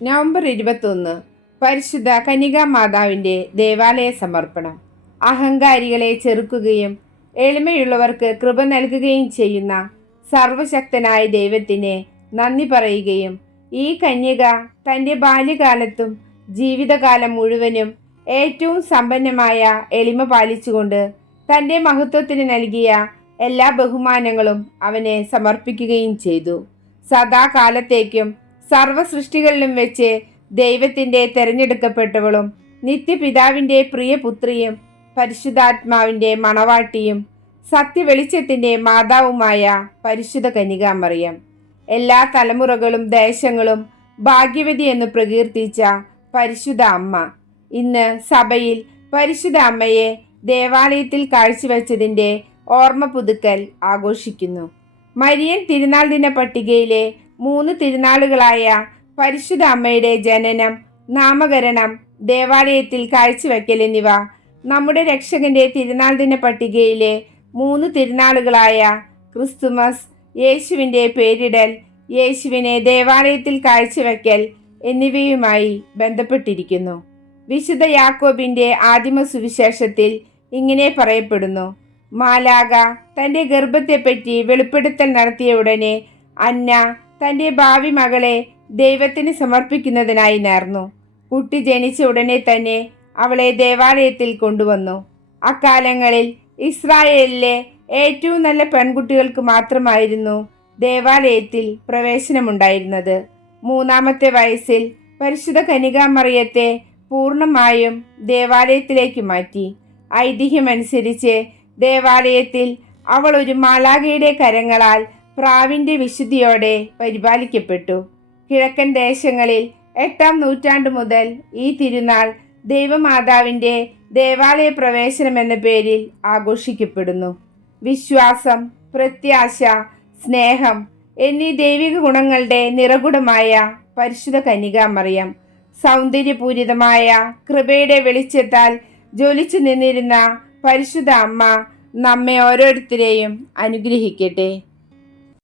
November ഇരുപത്തൊന്ന് പരിശുദ്ധ കനികാ മാതാവിന്റെ ദേവാലയ സമർപ്പണം. അഹങ്കാരികളെ ചെറുക്കുകയും എളിമയുള്ളവർക്ക് കൃപ നൽകുകയും ചെയ്യുന്ന സർവശക്തനായ ദൈവത്തിന് നന്ദി പറയുകയും ഈ കന്യക തന്റെ ബാല്യകാലത്തും ജീവിതകാലം മുഴുവനും ഏറ്റവും സമ്പന്നമായ എളിമ പാലിച്ചുകൊണ്ട് തന്റെ മഹത്വത്തിന് നൽകിയ എല്ലാ ബഹുമാനങ്ങളും അവനെ സമർപ്പിക്കുകയും ചെയ്തു. സദാകാലത്തേക്കും സർവസൃഷ്ടികളിലും വെച്ച് ദൈവത്തിന്റെ തെരഞ്ഞെടുക്കപ്പെട്ടവളും നിത്യപിതാവിന്റെ പ്രിയപുത്രിയും പരിശുദ്ധാത്മാവിന്റെ മണവാട്ടിയും സത്യവെളിച്ചത്തിന്റെ മാതാവുമായ പരിശുദ്ധ കന്യകാമറിയം എല്ലാ തലമുറകളും ദേശങ്ങളും ഭാഗ്യവതി എന്ന് പ്രകീർത്തിച്ച പരിശുദ്ധ അമ്മ. ഇന്ന് സഭയിൽ പരിശുദ്ധ അമ്മയെ ദേവാലയത്തിൽ കാഴ്ചവെച്ചതിന്റെ ഓർമ്മ പുതുക്കൽ ആഘോഷിക്കുന്നു. മരിയൻ തിരുനാൾ ദിന പട്ടികയിലെ മൂന്ന് തിരുനാളുകളായ പരിശുദ്ധ അമ്മയുടെ ജനനം നാമകരണം ദേവാലയത്തിൽ കാഴ്ചവെക്കൽ എന്നിവ നമ്മുടെ രക്ഷകന്റെ തിരുനാൾ ദിന പട്ടികയിലെ മൂന്ന് തിരുനാളുകളായ ക്രിസ്തുമസ് യേശുവിന്റെ പേരിടൽ യേശുവിനെ ദേവാലയത്തിൽ കാഴ്ചവെക്കൽ എന്നിവയുമായി ബന്ധപ്പെട്ടിരിക്കുന്നു. വിശുദ്ധ യാക്കോബിന്റെ ആദിമ സുവിശേഷത്തിൽ ഇങ്ങനെ പറയപ്പെടുന്നു. മാലാക തന്റെ ഗർഭത്തെപ്പറ്റി വെളിപ്പെടുത്തൽ നടത്തിയ ഉടനെ അന്ന തന്റെ ഭാവി മകളെ ദൈവത്തിന് സമർപ്പിക്കുന്നതിനായി നേർന്നു. കുട്ടി ജനിച്ച ഉടനെ തന്നെ അവളെ ദേവാലയത്തിൽ കൊണ്ടുവന്നു. അക്കാലങ്ങളിൽ ഇസ്രായേലിലെ ഏറ്റവും നല്ല പെൺകുട്ടികൾക്ക് മാത്രമായിരുന്നു ദേവാലയത്തിൽ പ്രവേശനമുണ്ടായിരുന്നത്. മൂന്നാമത്തെ വയസ്സിൽ പരിശുദ്ധ കനികാമറിയത്തെ പൂർണമായും ദേവാലയത്തിലേക്ക് മാറ്റി. ഐതിഹ്യമനുസരിച്ച് ദേവാലയത്തിൽ അവൾ ഒരു മാലാഖയുടെ കരങ്ങളാൽ പ്രാവിന്റെ വിശുദ്ധിയോടെ പരിപാലിക്കപ്പെട്ടു. കിഴക്കൻ ദേശങ്ങളിൽ എട്ടാം നൂറ്റാണ്ട് മുതൽ ഈ തിരുനാൾ ദൈവമാതാവിന്റെ ദേവാലയ പ്രവേശനം എന്ന പേരിൽ ആഘോഷിക്കപ്പെടുന്നു. വിശ്വാസം പ്രത്യാശ സ്നേഹം എന്നീ ദൈവിക ഗുണങ്ങളുടെ നിറകുടമായ പരിശുദ്ധ കന്യകാമറിയം സൗന്ദര്യപൂരിതമായ കൃപയുടെ വെളിച്ചത്താൽ ജ്വലിച്ചു നിന്നിരുന്ന പരിശുദ്ധ അമ്മ നമ്മെ ഓരോരുത്തരെയും അനുഗ്രഹിക്കട്ടെ.